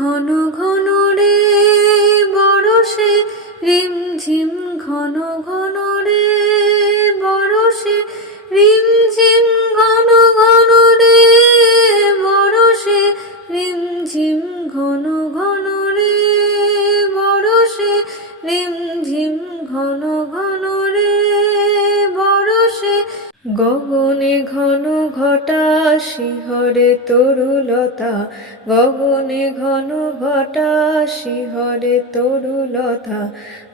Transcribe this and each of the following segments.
ঘন ঘন রে বরসে রিম ঝিম ঘন ঘন গগনে ঘন ঘটা শিহরে তরুলতা, গগনে ঘন ঘটা শিহরে তরুলতা।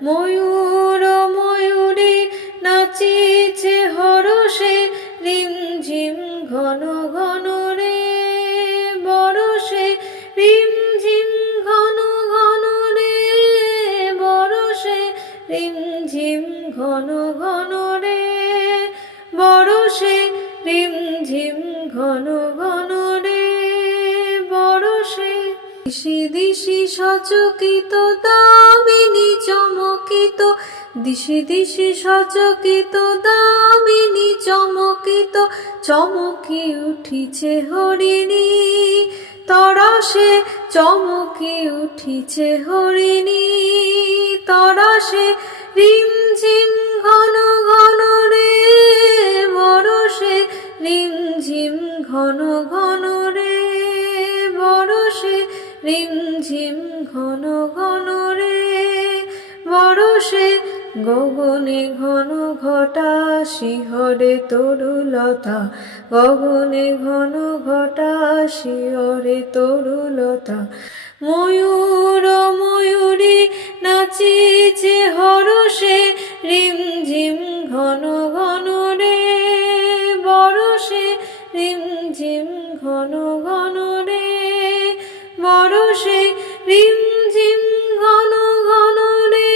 ময়ূর, ময়ূরে নাচিছে হরষে রিম ঝিম ঘন ঘন রে বরষে, রিম ঝিম ঘন ঘন রে বরষে, রিম ঝিম ঘন ঘন বরষে রিম ঝিম ঘন ঘন রে। বরষে দিশি দিশি সচকিত দামিনী চমকিত দিশি দিশি সচকিত দামিনী চমকিত চমকি উঠিছে হরিণী, তরসে চমকি উঠিছে হরিণী। তরসে ঘন ঘন রে বরসে রিম ঝিম ঘন ঘন রে বরসে গগনে ঘন ঘটা শিহরে তরুলতা, গগনে ঘন ঘটা শিহরে তরুলতা। ময়ূর, ময়ূরী নাচিছে হরষে রিম ঝিম ঘন ঘন রে বরষে রিম ঝিম ঘন ঘন রে বরষে রিম ঝিম ঘন ঘন রে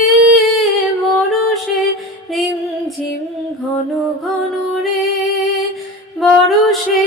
বরষে রিম ঝিম ঘন ঘন রে বরষে